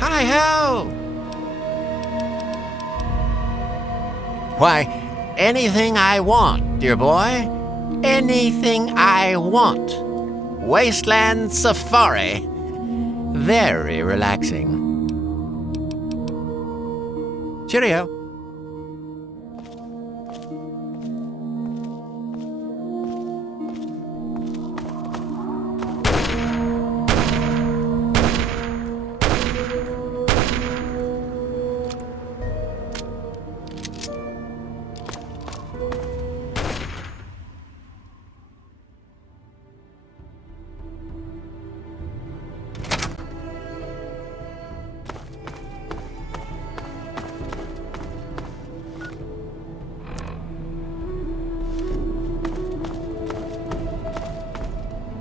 Hi-ho! Why, anything I want, dear boy. Anything I want. Wasteland Safari. Very relaxing. Cheerio.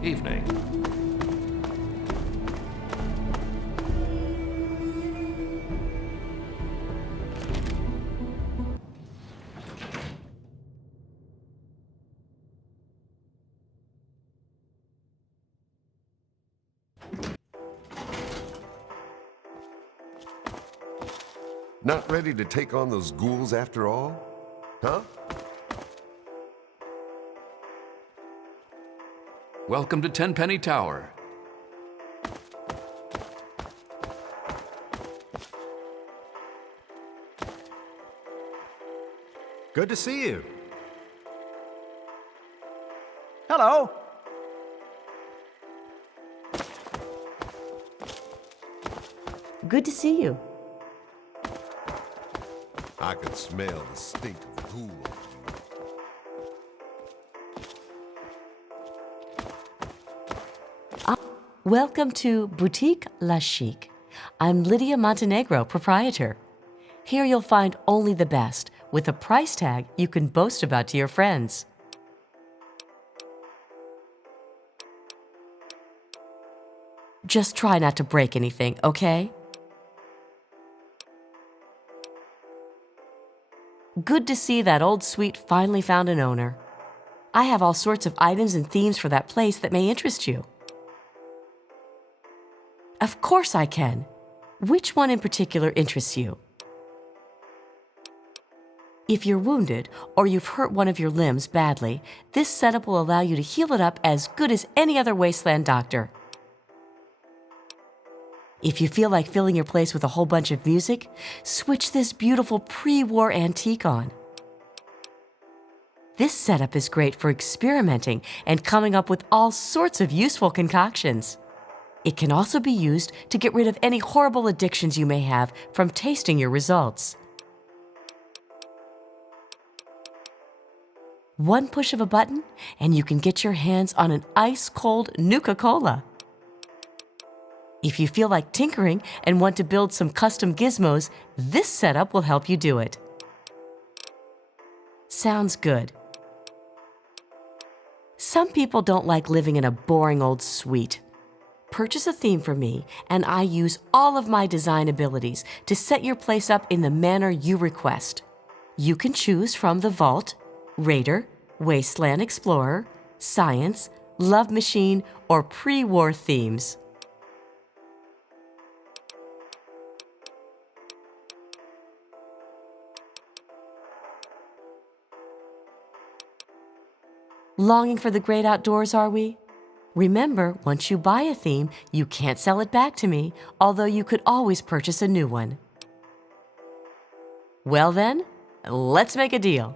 Evening. Not ready to take on those ghouls after all? Huh? Welcome to Tenpenny Tower. Good to see you. Hello. Good to see you. I can smell the stink of ghoul on you. Welcome to Boutique La Chic. I'm Lydia Montenegro, proprietor. Here you'll find only the best, with a price tag you can boast about to your friends. Just try not to break anything, okay? Good to see that old suite finally found an owner. I have all sorts of items and themes for that place that may interest you. Of course I can. Which one in particular interests you? If you're wounded or you've hurt one of your limbs badly, this setup will allow you to heal it up as good as any other wasteland doctor. If you feel like filling your place with a whole bunch of music, switch this beautiful pre-war antique on. This setup is great for experimenting and coming up with all sorts of useful concoctions. It can also be used to get rid of any horrible addictions you may have from tasting your results. One push of a button, and you can get your hands on an ice-cold Nuka-Cola. If you feel like tinkering and want to build some custom gizmos, this setup will help you do it. Sounds good. Some people don't like living in a boring old suite. Purchase a theme from me, and I use all of my design abilities to set your place up in the manner you request. You can choose from the Vault, Raider, Wasteland Explorer, Science, Love Machine, or pre-war themes. Longing for the great outdoors, are we? Remember, once you buy a theme, you can't sell it back to me, although you could always purchase a new one. Well then, let's make a deal.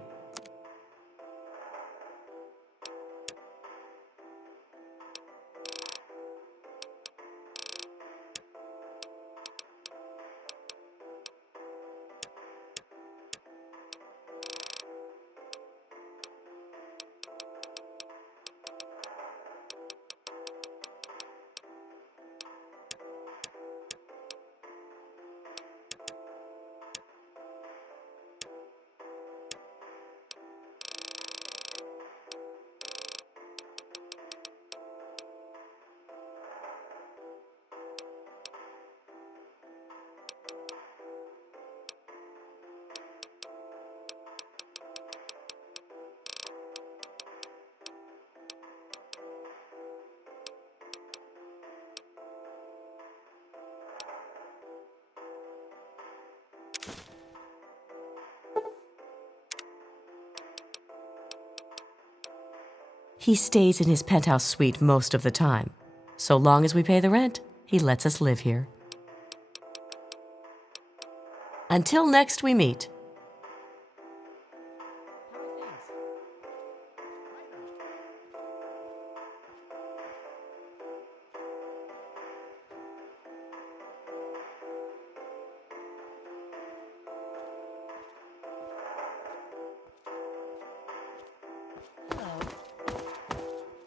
He stays in his penthouse suite most of the time. So long as we pay the rent, he lets us live here. Until next we meet.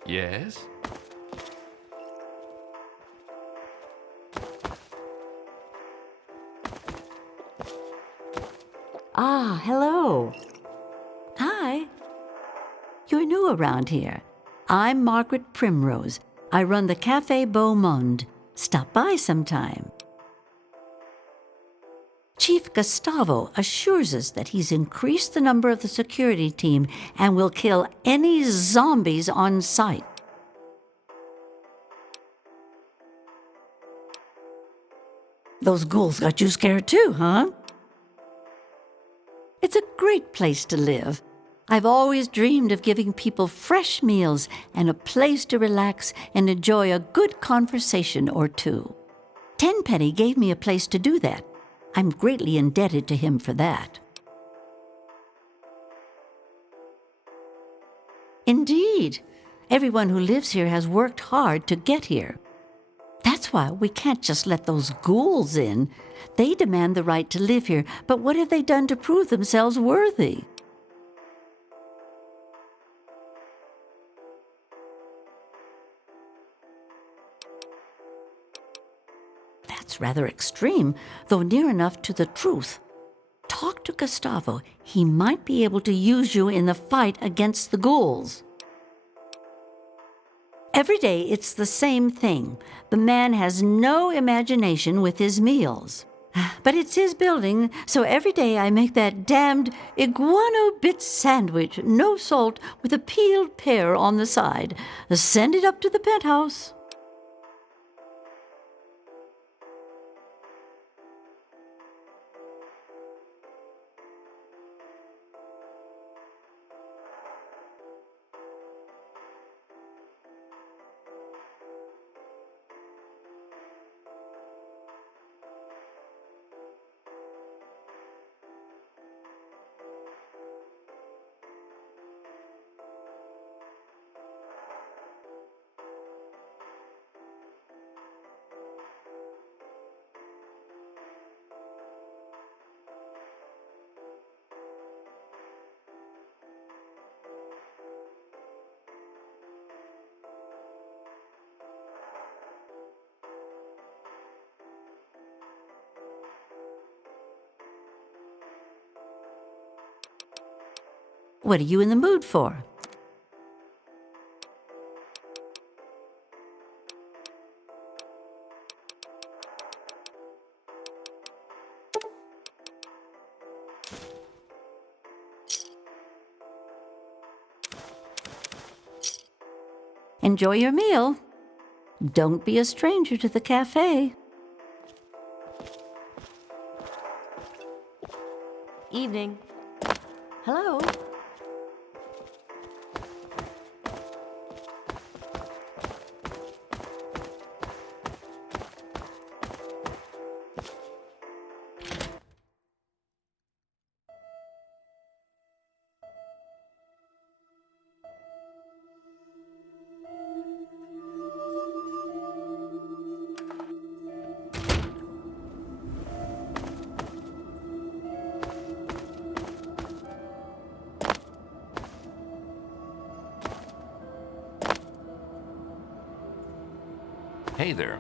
Yes? Ah, hello. Hi. You're new around here. I'm Margaret Primrose. I run the Café Beau Monde. Stop by sometime. Chief Gustavo assures us that he's increased the number of the security team and will kill any zombies on sight. Those ghouls got you scared too, huh? It's a great place to live. I've always dreamed of giving people fresh meals and a place to relax and enjoy a good conversation or two. Tenpenny gave me a place to do that. I'm greatly indebted to him for that. Indeed, everyone who lives here has worked hard to get here. That's why we can't just let those ghouls in. They demand the right to live here, but what have they done to prove themselves worthy? That's rather extreme, though near enough to the truth. Talk to Gustavo. He might be able to use you in the fight against the ghouls. Every day it's the same thing. The man has no imagination with his meals. But it's his building, so every day I make that damned iguano bit sandwich, no salt, with a peeled pear on the side. Send it up to the penthouse. What are you in the mood for? Enjoy your meal. Don't be a stranger to the cafe. Evening. Hello. Hey there.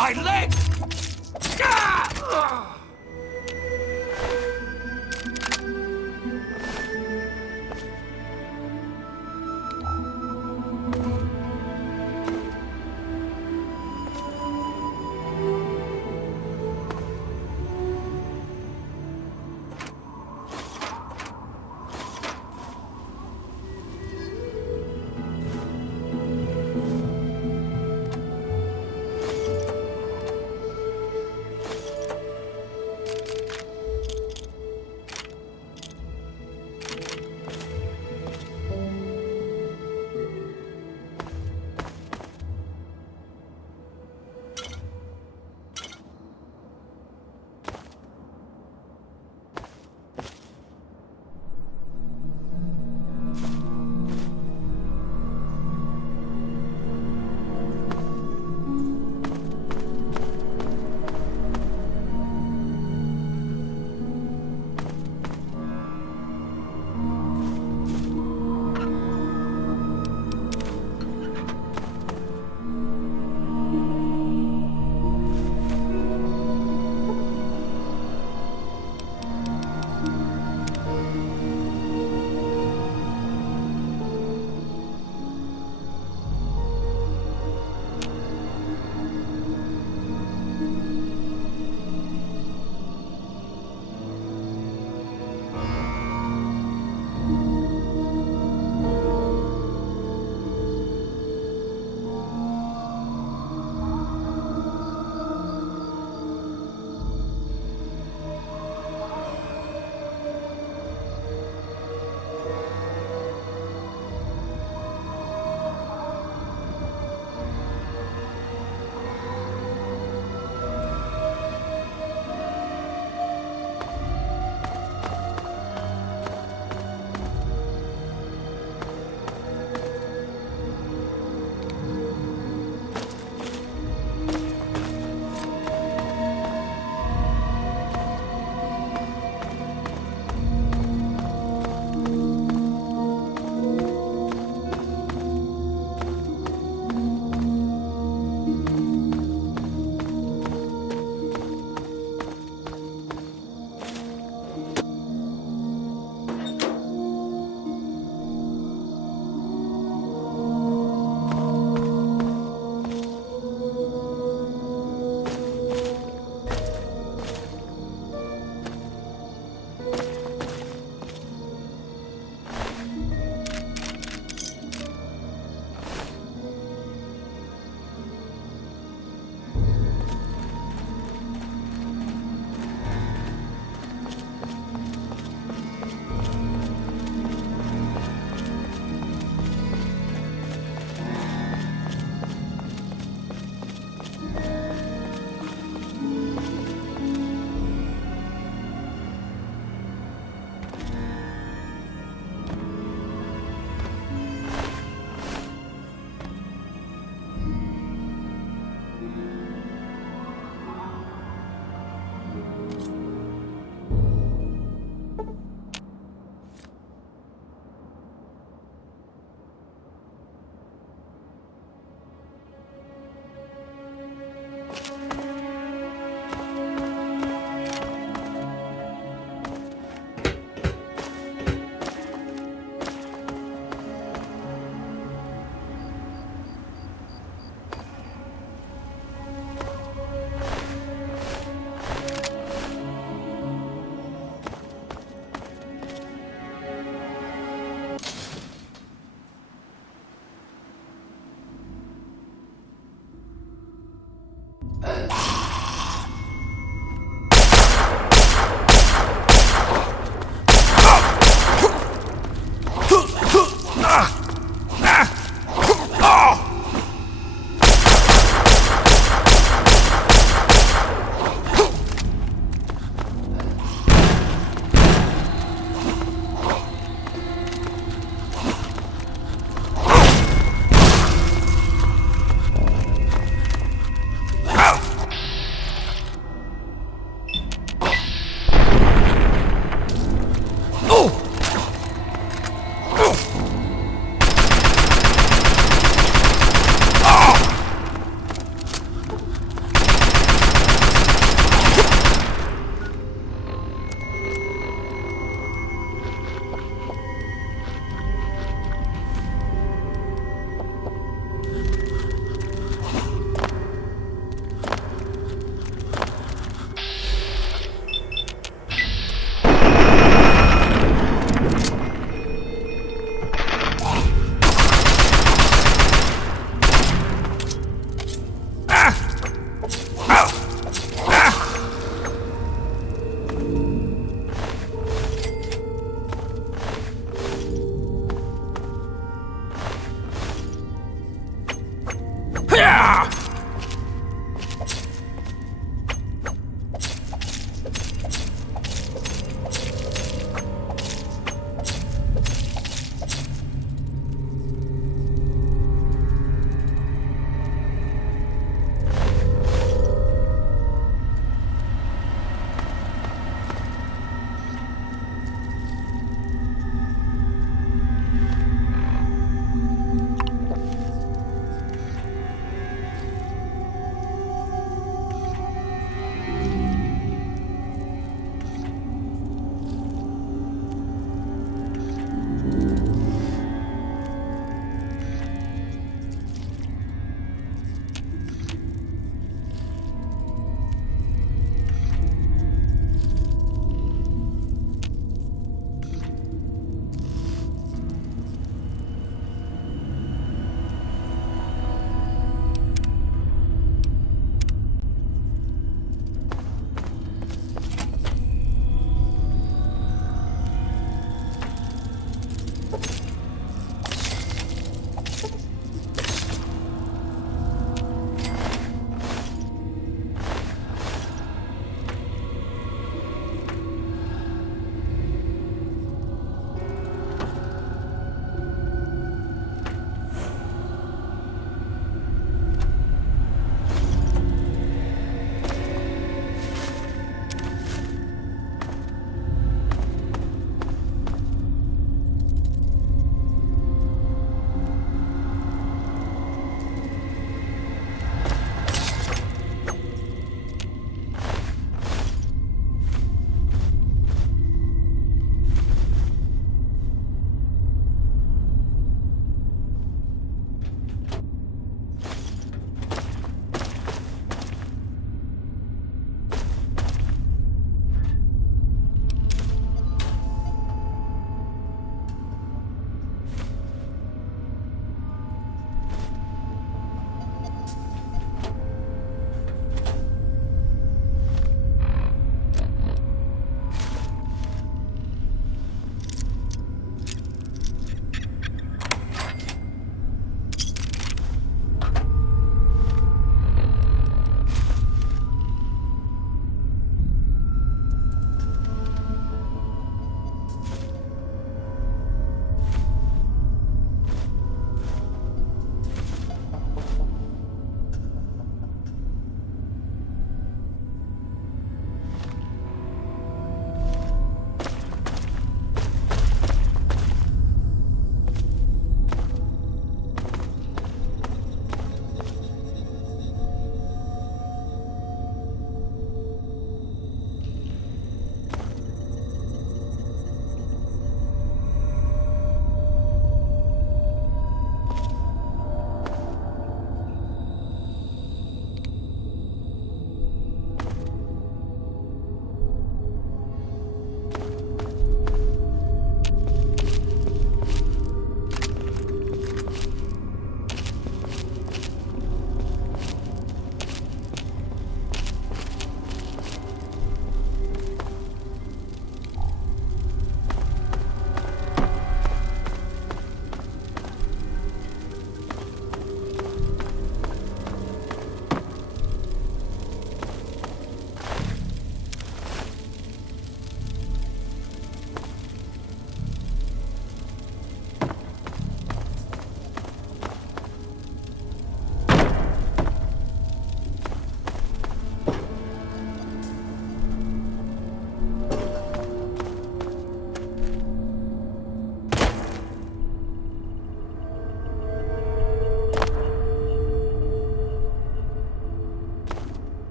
My leg! Ah!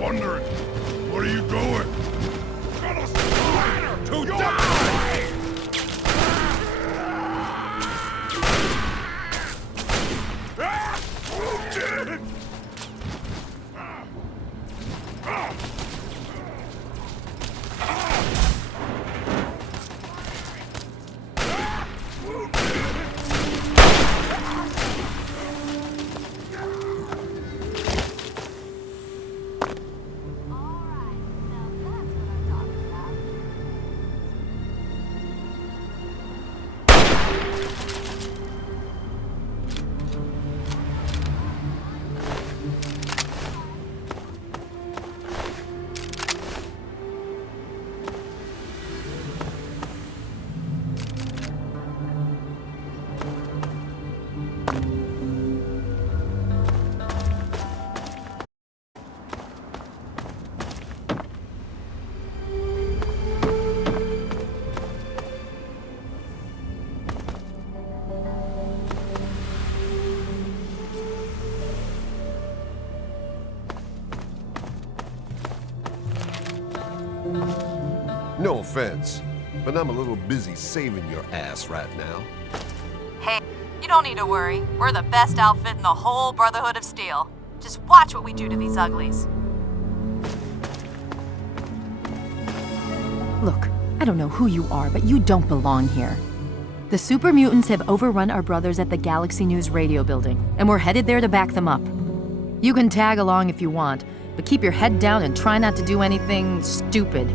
Wondering, where are you going? Gonna spider to die! Who did it? No offense, but I'm a little busy saving your ass right now. Hey, you don't need to worry. We're the best outfit in the whole Brotherhood of Steel. Just watch what we do to these uglies. Look, I don't know who you are, but you don't belong here. The super mutants have overrun our brothers at the Galaxy News radio building, and we're headed there to back them up. You can tag along if you want, but keep your head down and try not to do anything stupid.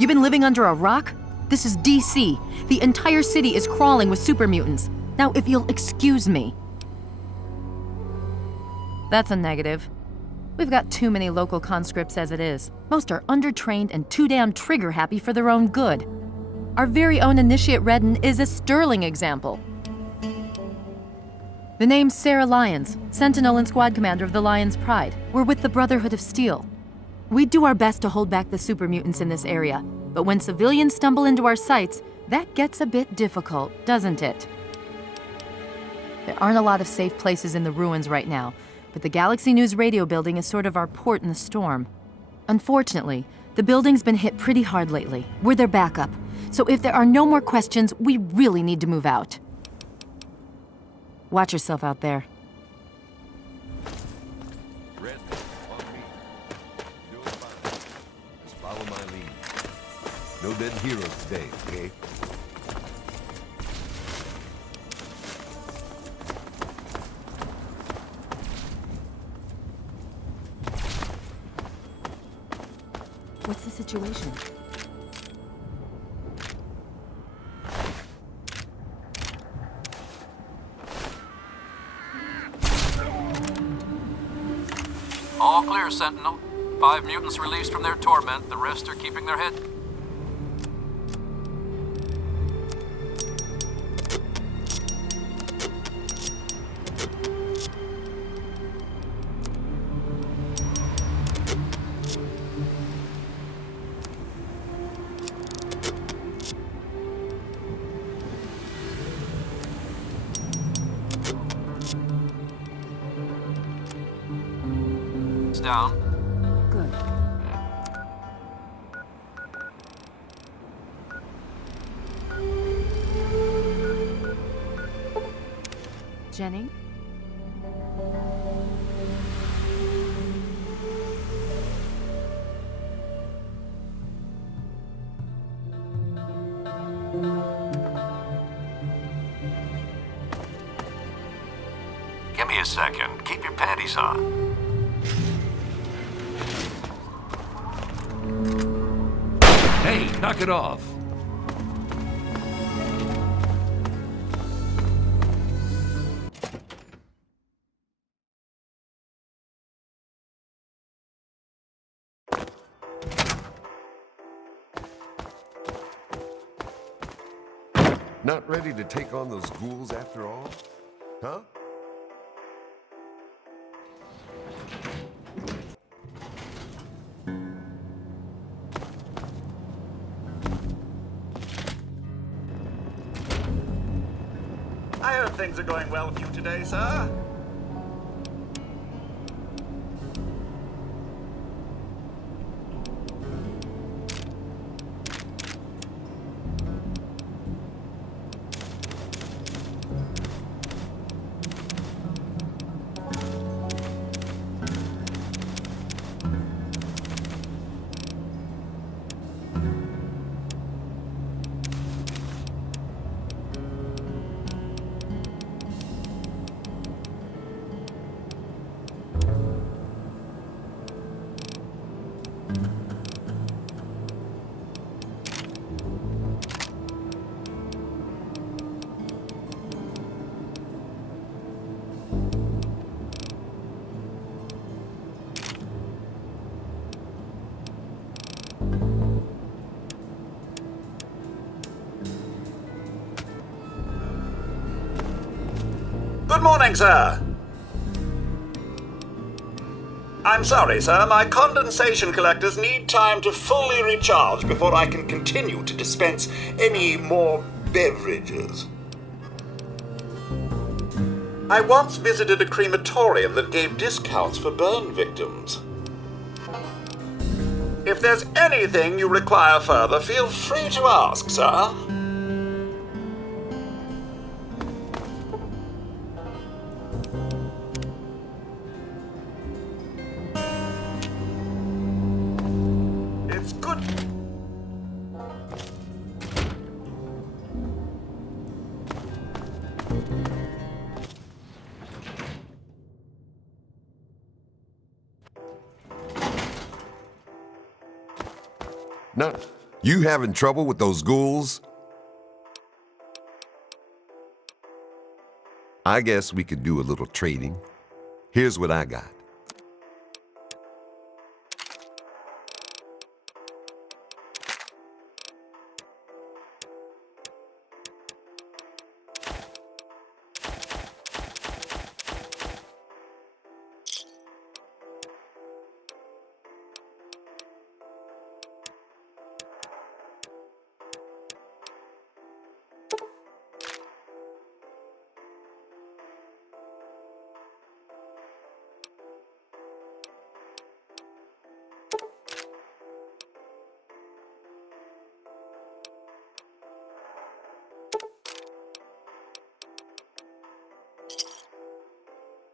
You been living under a rock? This is DC. The entire city is crawling with super mutants. Now, if you'll excuse me. That's a negative. We've got too many local conscripts as it is. Most are undertrained and too damn trigger-happy for their own good. Our very own Initiate Redden is a sterling example. The name's Sarah Lyons, Sentinel and Squad Commander of the Lion's Pride. We're with the Brotherhood of Steel. We do our best to hold back the super mutants in this area, but when civilians stumble into our sights, that gets a bit difficult, doesn't it? There aren't a lot of safe places in the ruins right now, but the Galaxy News radio building is sort of our port in the storm. Unfortunately, the building's been hit pretty hard lately. We're their backup, so if there are no more questions, we really need to move out. Watch yourself out there. Red, on me. Doing fine. Just follow my lead. No dead heroes today, okay? What's the situation? All clear, Sentinel. 5 mutants released from their torment. The rest are keeping their head. Down. Good. Jenny? Give me a second. Keep your panties on. Hey, knock it off. Not ready to take on those ghouls after all? Huh? I hope things are going well for you today, sir. Good morning, sir. I'm sorry, sir. My condensation collectors need time to fully recharge before I can continue to dispense any more beverages. I once visited a crematorium that gave discounts for burn victims. If there's anything you require further, feel free to ask, sir. It's good. Not You having trouble with those ghouls? I guess we could do a little trading. Here's what I got.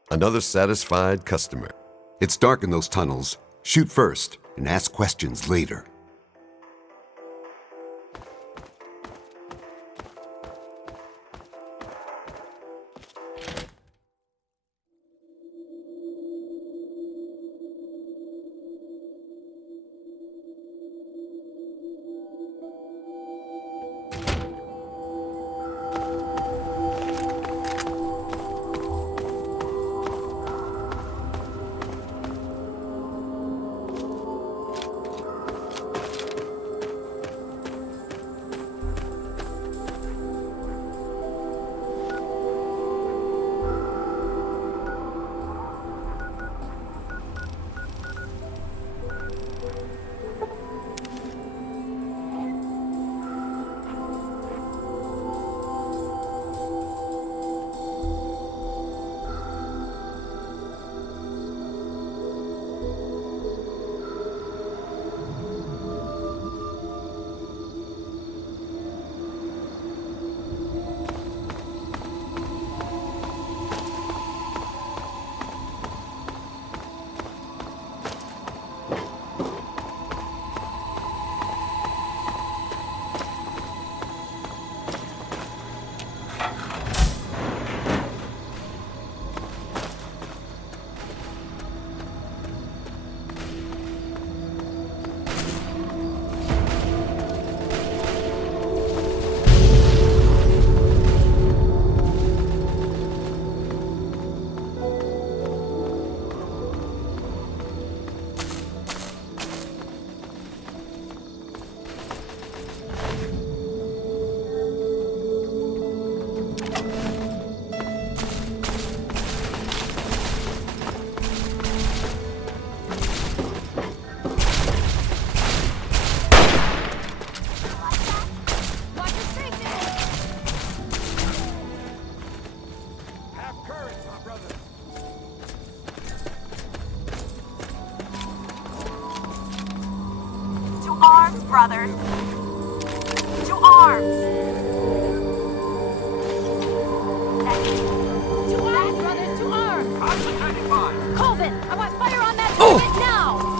Another satisfied customer. It's dark in those tunnels. Shoot first and ask questions later. Brothers. To arms! To arms, brothers, to arms! Colvin, I want fire on that target now!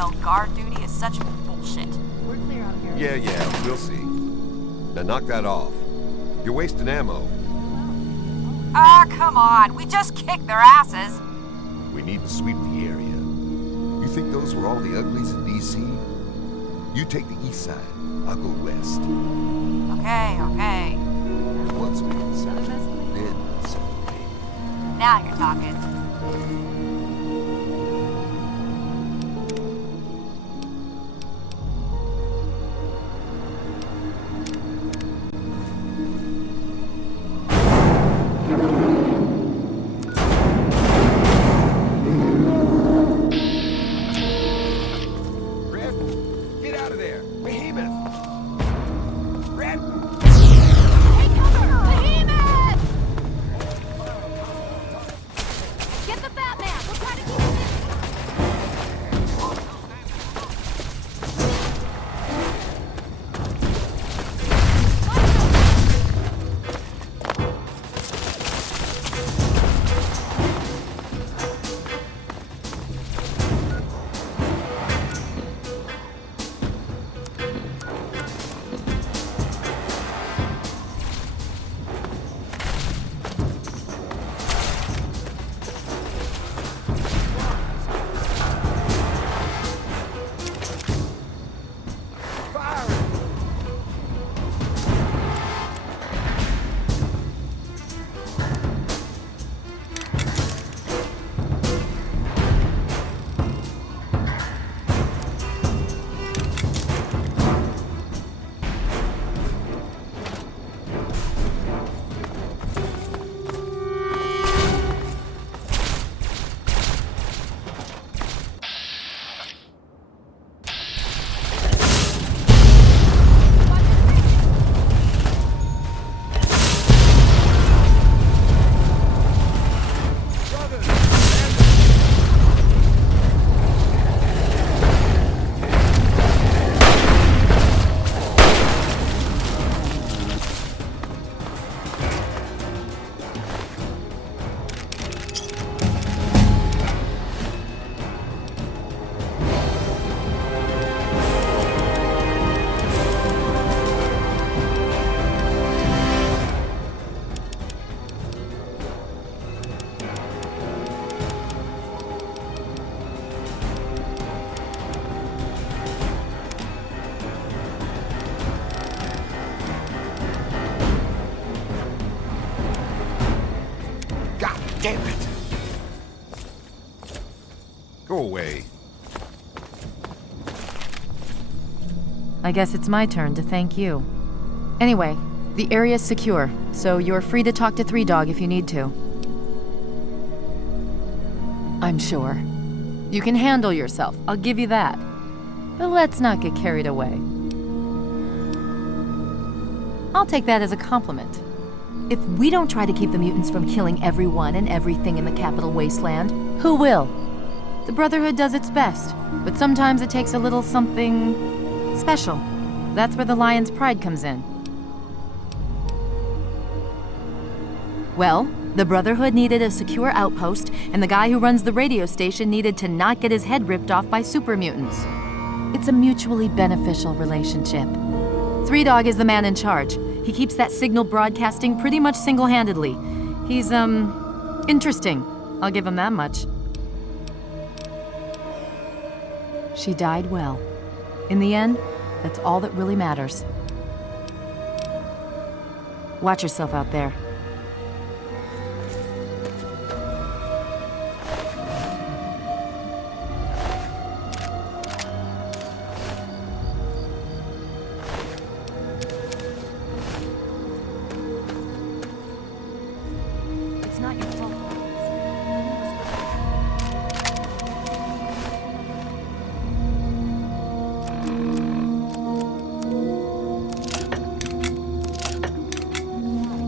Citadel guard duty is such bullshit. We're clear out here. Yeah, we'll see. Now knock that off. You're wasting ammo. Ah, come on. We just kicked their asses. We need to sweep the area. You think those were all the uglies in D.C.? You take the east side. I'll go west. Okay. Once we're inside, then we'll celebrate. Now you're talking. Red, get out of there! Behemoth! Red! Get the Batman! We'll try to keep him Damn it! Go away. I guess it's my turn to thank you. Anyway, the area's secure, so you're free to talk to Three Dog if you need to. I'm sure. You can handle yourself, I'll give you that. But let's not get carried away. I'll take that as a compliment. If we don't try to keep the mutants from killing everyone and everything in the Capital Wasteland, who will? The Brotherhood does its best, but sometimes it takes a little something special. That's where the Lion's pride comes in. Well, the Brotherhood needed a secure outpost, and the guy who runs the radio station needed to not get his head ripped off by super mutants. It's a mutually beneficial relationship. Three Dog is the man in charge. He keeps that signal broadcasting pretty much single-handedly. He's, interesting. I'll give him that much. She died well. In the end, that's all that really matters. Watch yourself out there. It's not your fault.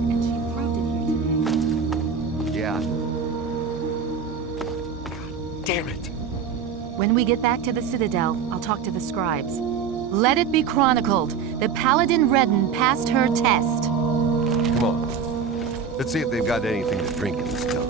And she proved it here today. Yeah. God damn it. When we get back to the Citadel, I'll talk to the scribes. Let it be chronicled that Paladin Redden passed her test. Come on. Let's see if they've got anything to drink in this town.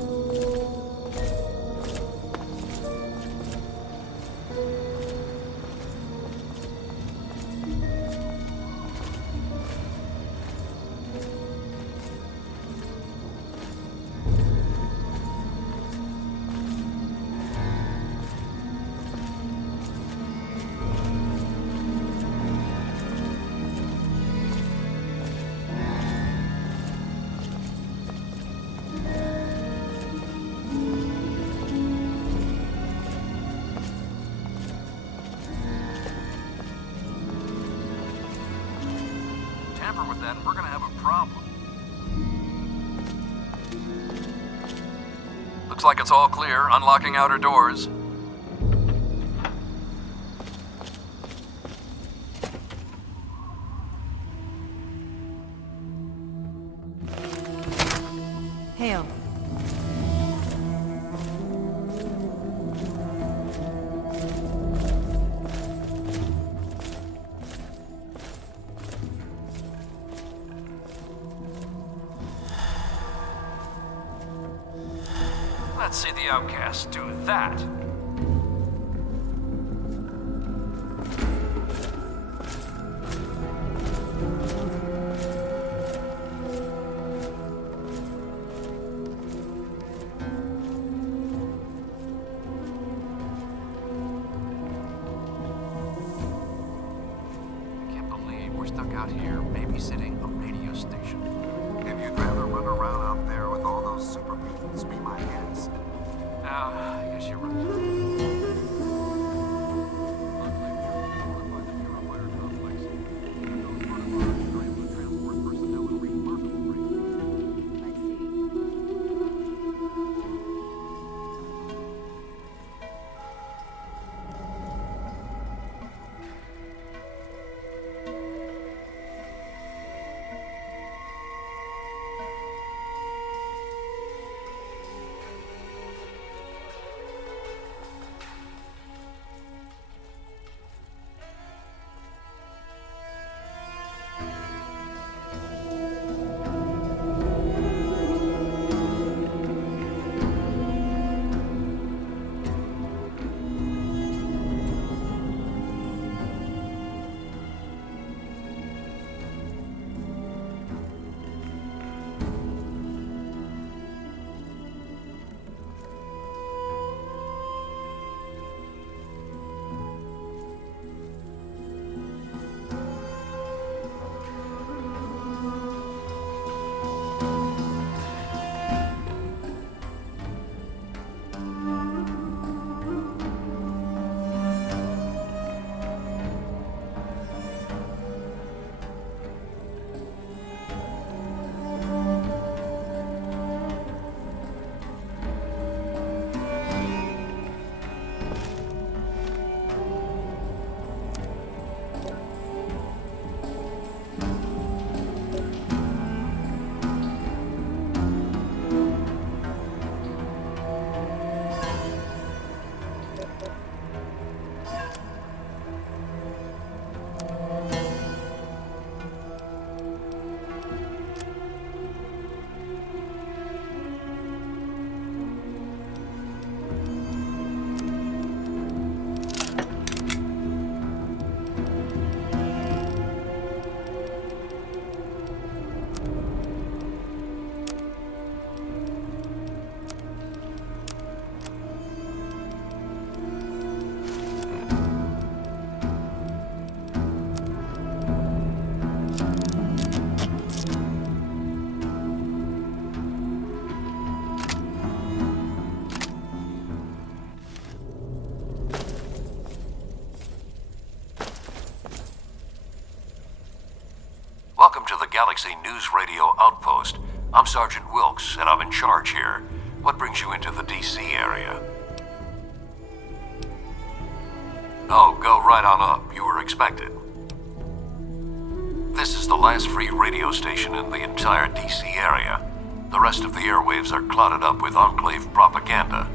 that, we're gonna have a problem. Looks like it's all clear. Unlocking outer doors. Hale. Let's see the outcasts do that. Can't believe we're stuck out here babysitting a radio station. If you'd rather run around out there with all those super mutants, be my guest. I guess you're right. Welcome to the Galaxy News Radio Outpost. I'm Sergeant Wilkes, and I'm in charge here. What brings you into the DC area? Oh, go right on up. You were expected. This is the last free radio station in the entire DC area. The rest of the airwaves are clouded up with Enclave propaganda.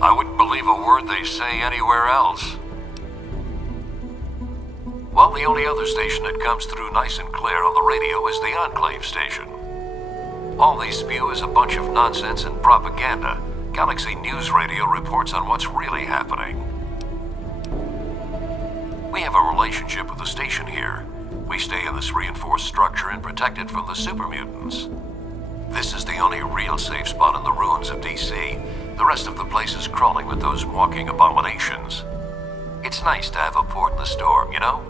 I wouldn't believe a word they say anywhere else. Well, the only other station that comes through nice and clear on the radio is the Enclave station. All they spew is a bunch of nonsense and propaganda. Galaxy News Radio reports on what's really happening. We have a relationship with the station here. We stay in this reinforced structure and protect it from the super mutants. This is the only real safe spot in the ruins of DC. The rest of the place is crawling with those walking abominations. It's nice to have a port in the storm, you know?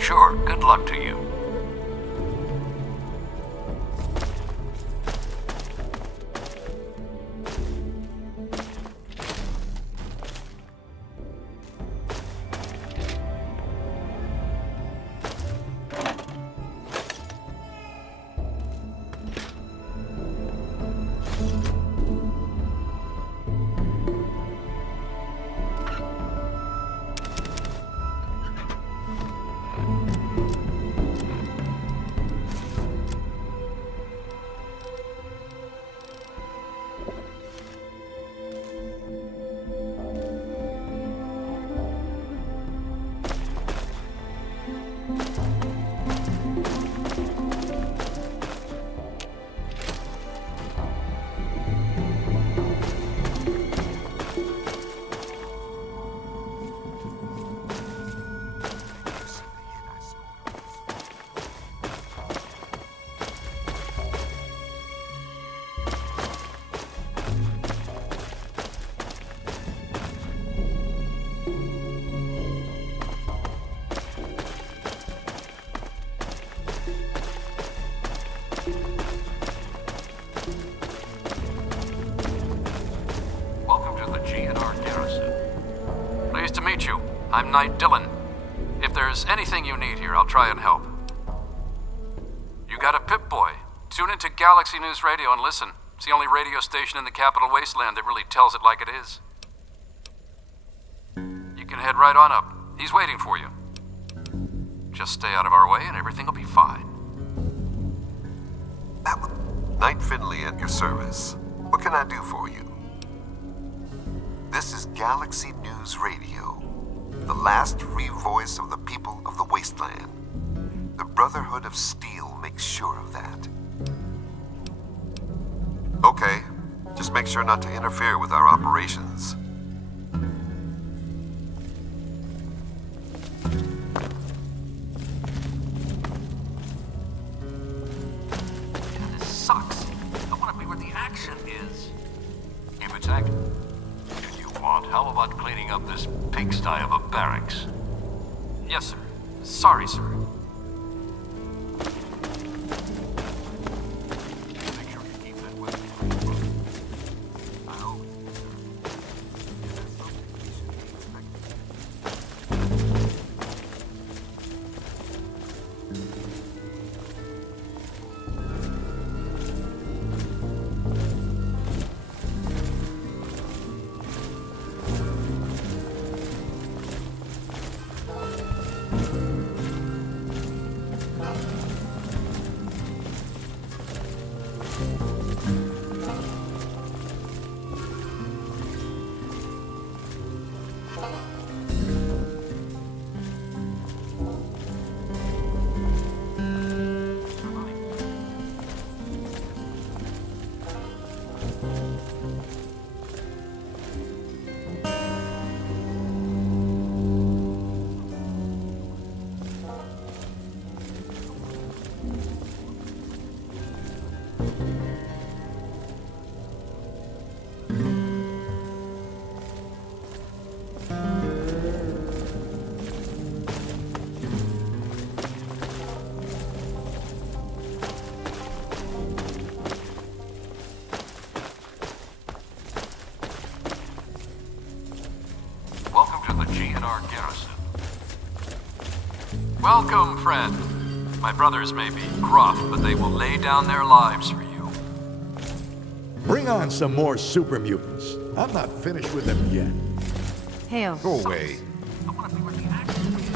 Sure, good luck to you. GNR Garrison. Pleased to meet you. I'm Knight Dillon. If there's anything you need here, I'll try and help. You got a Pip-Boy? Tune into Galaxy News Radio and listen. It's the only radio station in the Capital Wasteland that really tells it like it is. You can head right on up. He's waiting for you. Just stay out of our way and everything will be fine. Knight Finley at your service. What can I do for you? This is Galaxy News Radio, the last free voice of the people of the Wasteland. The Brotherhood of Steel makes sure of that. Okay, just make sure not to interfere with our operations. This sucks. I want to be where the action is. Ibitech, if you want, how about cleaning up this pigsty of a barracks? Yes, sir. Sorry, sir. Make sure you keep that weapon. I hope. That's something we should be expecting. Welcome to the GNR Garrison. Welcome, friend. My brothers may be gruff, but they will lay down their lives for you. Bring on some more super mutants. I'm not finished with them yet. Hail. Go away. I want to be where the action is.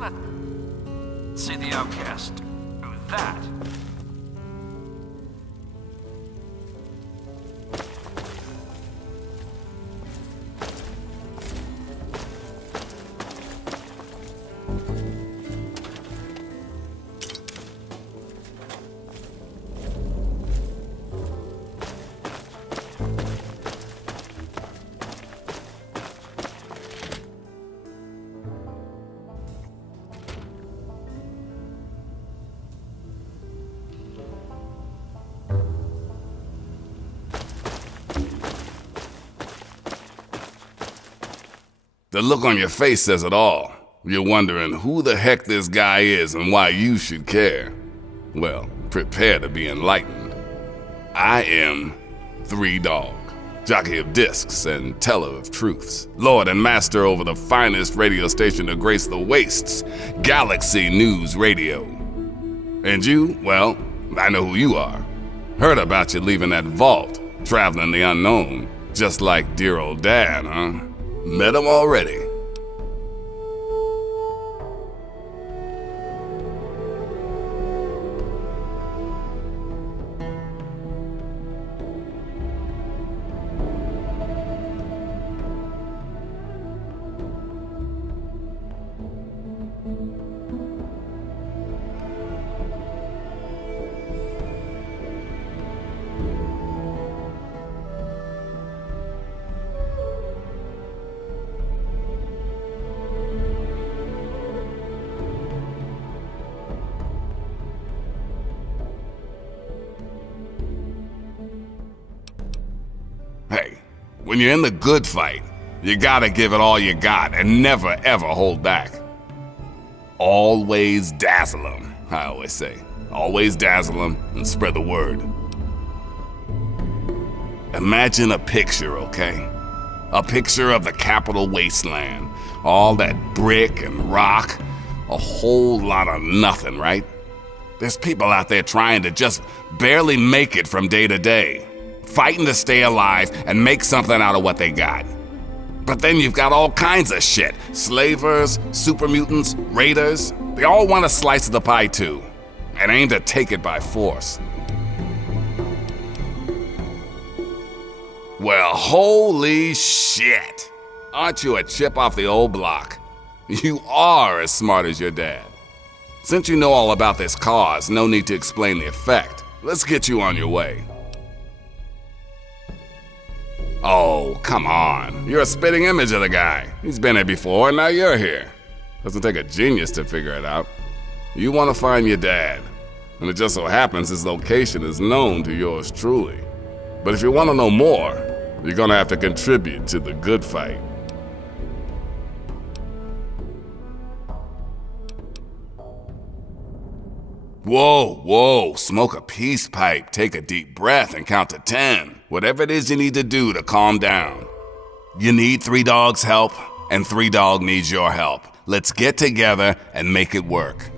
Let's see the outcast do that. The look on your face says it all. You're wondering who the heck this guy is and why you should care. Well, prepare to be enlightened. I am 3 Dog, jockey of discs and teller of truths, lord and master over the finest radio station to grace the wastes, Galaxy News Radio. And you, well, I know who you are. Heard about you leaving that vault, traveling the unknown, just like dear old Dad, huh? Met him already. When you're in the good fight, you gotta give it all you got and never ever hold back. Always dazzle 'em, I always say. Always dazzle 'em and spread the word. Imagine a picture, okay? A picture of the Capital Wasteland. All that brick and rock. A whole lot of nothing, right? There's people out there trying to just barely make it from day to day. Fighting to stay alive and make something out of what they got. But then you've got all kinds of shit. Slavers, super mutants, raiders. They all want a slice of the pie too. And aim to take it by force. Well, holy shit. Aren't you a chip off the old block? You are as smart as your dad. Since you know all about this cause, no need to explain the effect. Let's get you on your way. Oh, come on. You're a spitting image of the guy. He's been here before, and now you're here. Doesn't take a genius to figure it out. You want to find your dad, and it just so happens his location is known to yours truly. But if you want to know more, you're gonna have to contribute to the good fight. Whoa, smoke a peace pipe, take a deep breath, and count to 10. Whatever it is you need to do to calm down. You need 3 Dogs' help, and 3 Dog needs your help. Let's get together and make it work.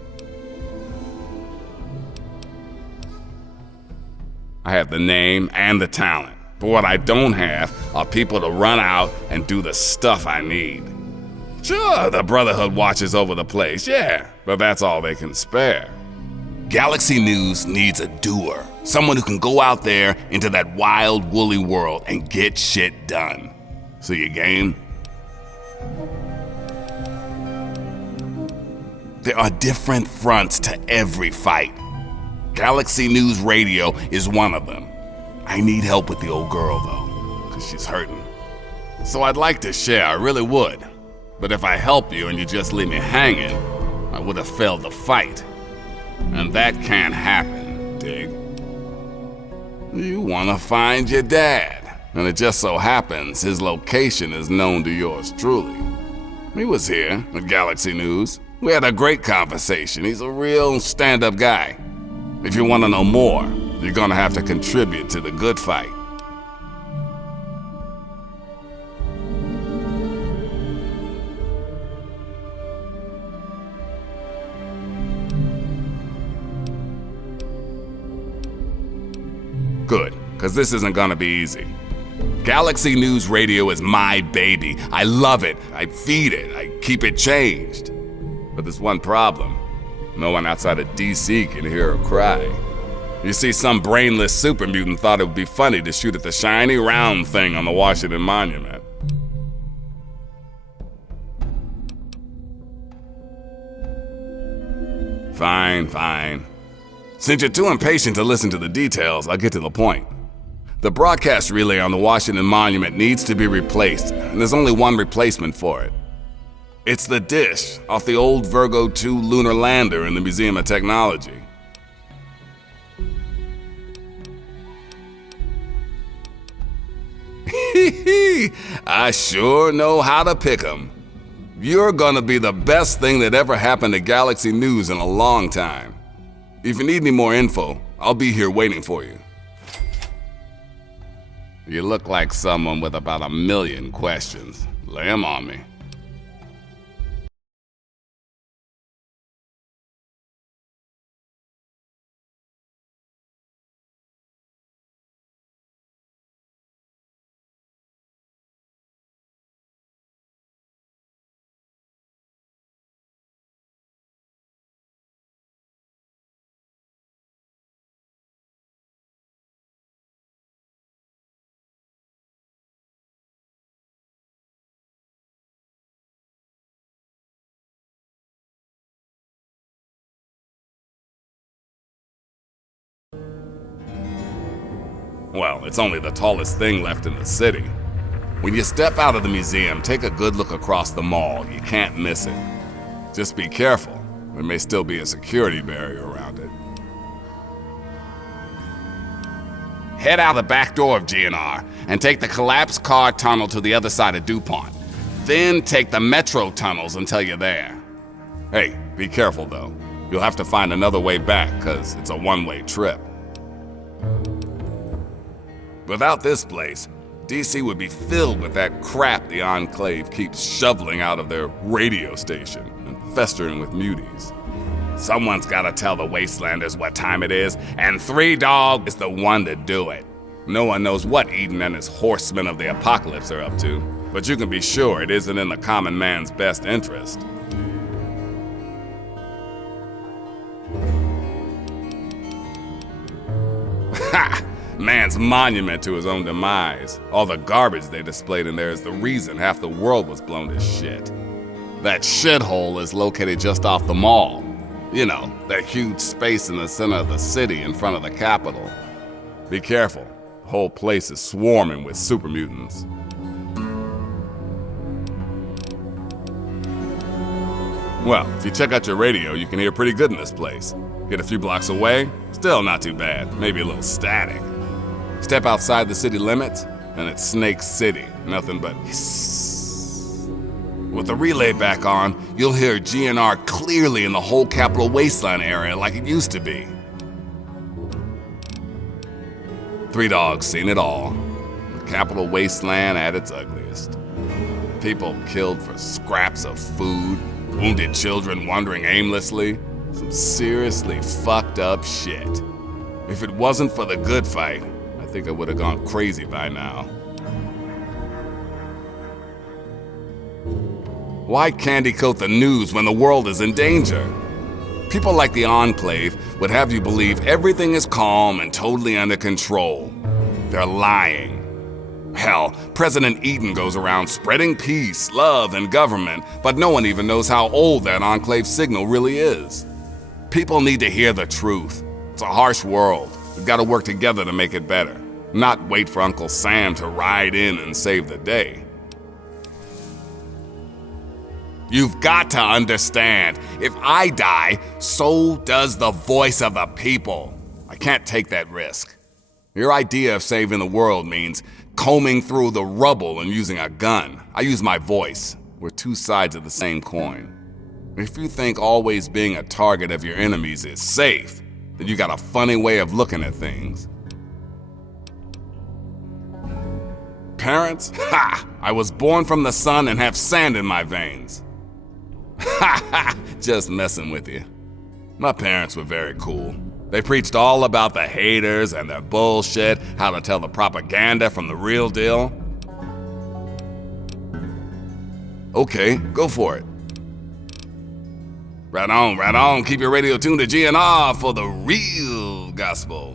I have the name and the talent, but what I don't have are people to run out and do the stuff I need. Sure, the Brotherhood watches over the place, yeah, but that's all they can spare. Galaxy News needs a doer, someone who can go out there into that wild, woolly world and get shit done. So you game? There are different fronts to every fight. Galaxy News Radio is one of them. I need help with the old girl, though, because she's hurting. So I'd like to share, I really would. But if I help you and you just leave me hanging, I would have failed the fight. And that can't happen, dig? You want to find your dad, and it just so happens his location is known to yours truly. He was here at Galaxy News. We had a great conversation. He's a real stand-up guy. If you want to know more, you're gonna have to contribute to the good fight. Good, because this isn't gonna be easy. Galaxy News Radio is my baby. I love it, I feed it, I keep it changed. But there's one problem. No one outside of DC can hear her cry. You see, some brainless super mutant thought it would be funny to shoot at the shiny round thing on the Washington Monument. Fine. Since you're too impatient to listen to the details, I'll get to the point. The broadcast relay on the Washington Monument needs to be replaced, and there's only one replacement for it. It's the dish off the old Virgo 2 lunar lander in the Museum of Technology. I sure know how to pick 'em. You're gonna be the best thing that ever happened to Galaxy News in a long time. If you need any more info, I'll be here waiting for you. You look like someone with about 1,000,000 questions. Lay 'em on me. Well, it's only the tallest thing left in the city. When you step out of the museum, take a good look across the mall. You can't miss it. Just be careful. There may still be a security barrier around it. Head out the back door of GNR and take the collapsed car tunnel to the other side of DuPont. Then take the metro tunnels until you're there. Hey, Be careful, though. You'll have to find another way back, 'cause it's a one-way trip. Without this place, DC would be filled with that crap the Enclave keeps shoveling out of their radio station and festering with muties. Someone's gotta tell the Wastelanders what time it is, and Three Dog is the one to do it. No one knows what Eden and his horsemen of the apocalypse are up to, but you can be sure it isn't in the common man's best interest. Ha! Man's monument to his own demise. All the garbage they displayed in there is the reason half the world was blown to shit. That shithole is located just off the mall. You know, that huge space in the center of the city in front of the Capitol. Be careful. The whole place is swarming with super mutants. Well, if you check out your radio, you can hear pretty good in this place. Get a few blocks away, still not too bad, maybe a little static. Step outside the city limits, and it's Snake City, nothing but hiss. With the relay back on, you'll hear GNR clearly in the whole Capital Wasteland area like it used to be. Three Dogs seen it all. The Capital Wasteland at its ugliest. People killed for scraps of food, wounded children wandering aimlessly. Some seriously fucked up shit. If it wasn't for the good fight, I think I would have gone crazy by now. Why candy coat the news when the world is in danger? People like the Enclave would have you believe everything is calm and totally under control. They're lying. Hell, President Eden goes around spreading peace, love, and government, but no one even knows how old that Enclave signal really is. People need to hear the truth. It's a harsh world. We've got to work together to make it better, not wait for Uncle Sam to ride in and save the day. You've got to understand, if I die, so does the voice of the people. I can't take that risk. Your idea of saving the world means combing through the rubble and using a gun. I use my voice. We're two sides of the same coin. If you think always being a target of your enemies is safe, then you got a funny way of looking at things. Parents? Ha! I was born from the sun and have sand in my veins. Ha ha! Just messing with you. My parents were very cool. They preached all about the haters and their bullshit, how to tell the propaganda from the real deal. Okay, go for it. Right on, keep your radio tuned to GNR for the real gospel.